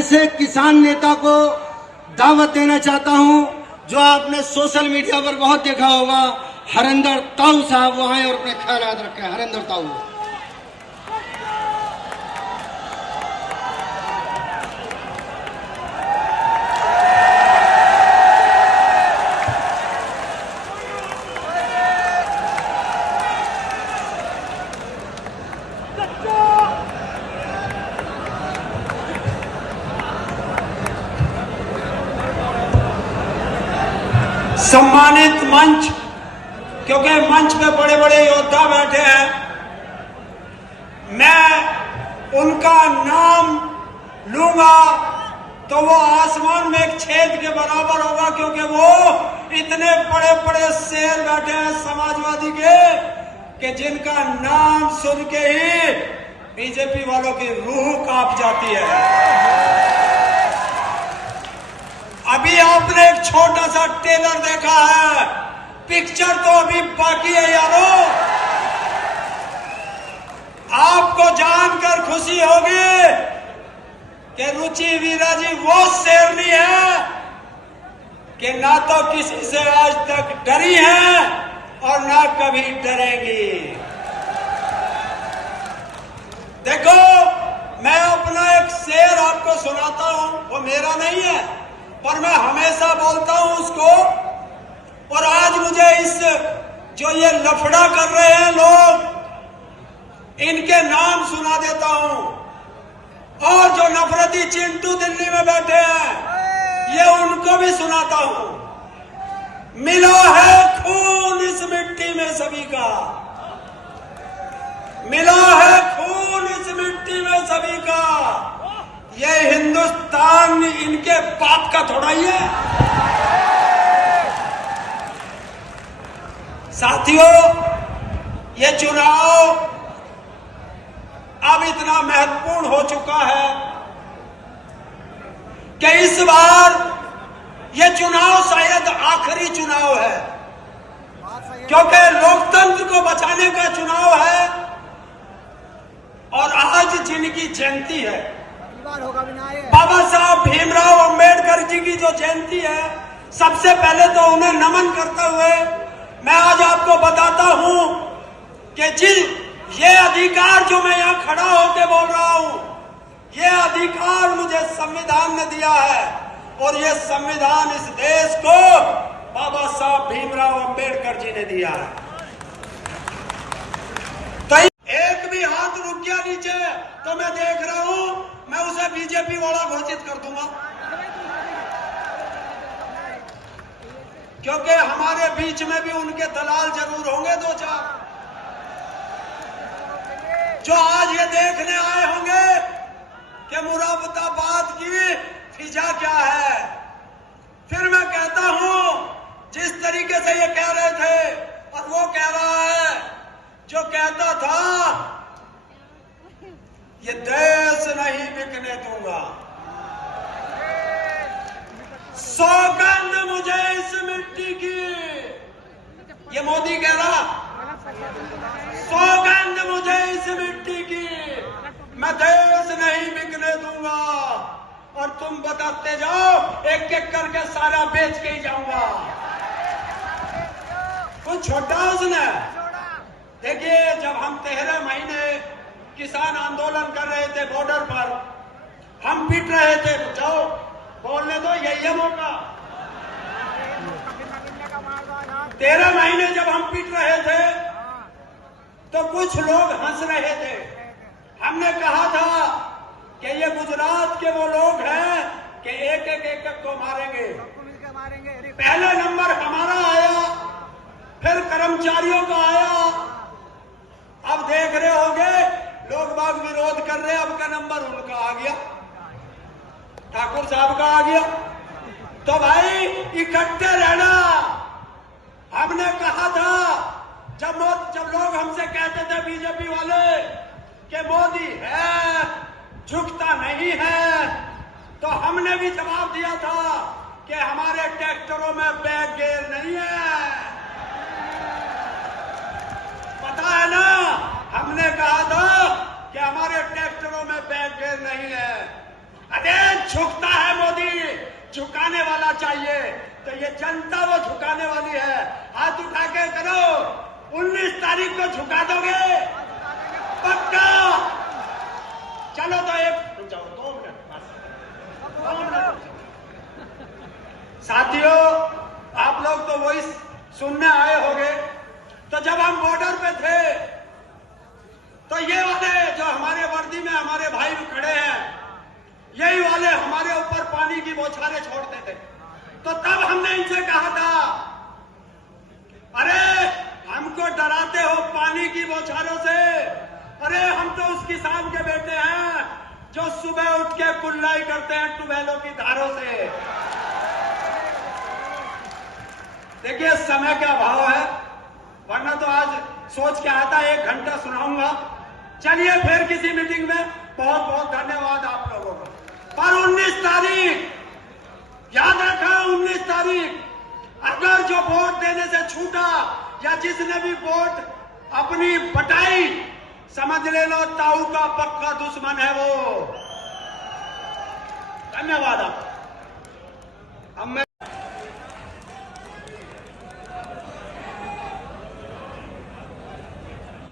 ऐसे किसान नेता को दावत देना चाहता हूं जो आपने सोशल मीडिया पर बहुत देखा होगा, हरिंदर ताऊ साहब वो आए और अपने ख्यालात रखे। हरिंदर ताऊ। सम्मानित मंच, क्योंकि मंच पे बड़े बड़े योद्धा बैठे हैं, मैं उनका नाम लूंगा तो वो आसमान में एक छेद के बराबर होगा, क्योंकि वो इतने बड़े बड़े शेर बैठे हैं समाजवादी के कि जिनका नाम सुन के ही बीजेपी वालों की रूह कांप जाती है। अभी आपने एक छोटा सा ट्रेलर देखा है, पिक्चर तो अभी बाकी है यारों। आपको जानकर खुशी होगी कि रुचि वीरा जी वो शेरनी है कि ना तो किसी से आज तक डरी है और ना कभी डरेंगी। देखो, मैं अपना एक शेर आपको सुनाता हूं, वो मेरा नहीं है पर मैं हमेशा बोलता हूं उसको, और आज मुझे इस जो ये लफड़ा कर रहे हैं लोग, इनके नाम सुना देता हूं। और जो नफरती चिंटू दिल्ली में बैठे हैं, ये उनको भी सुनाता हूं। मिला है खून इस मिट्टी में सभी का, मिला है खून इस मिट्टी में सभी का, ये हिंदुस्तान इनके बाप का थोड़ा ही है। साथियों, ये चुनाव अब इतना महत्वपूर्ण हो चुका है कि इस बार ये चुनाव शायद आखिरी चुनाव है, क्योंकि लोकतंत्र को बचाने का चुनाव है और आज जिनकी जयंती है, बाबा साहब भीमराव अंबेडकर जी की जो जयंती है, सबसे पहले तो उन्हें नमन करते हुए मैं आज आपको बताता हूं कि ये अधिकार जो मैं यहां खड़ा होकर बोल रहा हूं, ये अधिकार मुझे संविधान ने दिया है, और ये संविधान इस देश को बाबा साहब भीमराव अंबेडकर जी ने दिया है। तो एक भी हाथ रुक गया नीचे तो मैं देख रहा हूं, मैं उसे बीजेपी वाला घोषित कर दूंगा, क्योंकि हमारे बीच में भी उनके दलाल जरूर होंगे दो चार, जो आज ये देखने आए होंगे कि मुरादाबाद की फिजा क्या है। फिर मैं कहता हूं, जिस तरीके से ये कह रहे थे और वो कह रहा है, जो कहता था ये देश नहीं बिकने दूंगा, सौगंध मुझे इस मिट्टी की, ये मोदी कह रहा, सौगंध मुझे इस मिट्टी की, मैं देश नहीं बिकने दूंगा, और तुम बताते जाओ, एक एक करके सारा बेच के ही जाऊंगा। कुछ छोटा उसने। देखिए, जब हम 13 महीने किसान आंदोलन कर रहे थे बॉर्डर पर, हम पिट रहे थे, जाओ बोलने दो, यही है मौका। 13 महीने जब हम पिट रहे थे तो कुछ लोग हंस रहे थे। हमने कहा था कि ये गुजरात के वो लोग हैं कि एक एक को मारेंगे। पहले नंबर हमारा आया, फिर कर्मचारियों का आया। अब देख रहे होंगे लोग बाग विरोध कर रहे, अब का नंबर उनका आ गया, ठाकुर साहब का आ गया। तो भाई इकट्ठे रहना। हमने कहा था, जब लोग हमसे कहते थे बीजेपी वाले कि मोदी है, झुकता नहीं है, तो हमने भी जवाब दिया था कि हमारे ट्रैक्टरों में बैक गियर नहीं है। पता है ना, हमने कहा था कि हमारे ट्रैक्टरों में बैक गियर नहीं है। अरे झुकता है मोदी, झुकाने वाला चाहिए, तो ये जनता वो झुकाने वाली है। हाथ उठा के करो, 19 तारीख को झुका दोगे पक्का? चलो तो एक रुक जाओ, 2 मिनट बस, 2 मिनट। साथियों, आप लोग तो वही सुनने आए होंगे। तो जब हम बॉर्डर पे थे तो ये वाले जो हमारे वर्दी में हमारे भाई खड़े हैं, यही वाले हमारे ऊपर पानी की बौछारें छोड़ते थे। तो तब हमने इनसे कहा था, अरे हमको डराते हो पानी की बौछारों से? अरे हम तो उस किसान के बेटे हैं जो सुबह उठ के कुल्लाई करते हैं ट्यूबवेलों की धारों से। देखिए समय का अभाव है, वरना तो आज सोच के आता 1 घंटा सुनाऊंगा। चलिए फिर किसी मीटिंग में। बहुत बहुत धन्यवाद आप लोगों को। पर 19 तारीख याद रखा, 19 तारीख अगर जो वोट देने से छूटा या जिसने भी वोट अपनी बटाई, समझ लेना ताऊ का पक्का दुश्मन है वो। धन्यवाद आप। अब मैं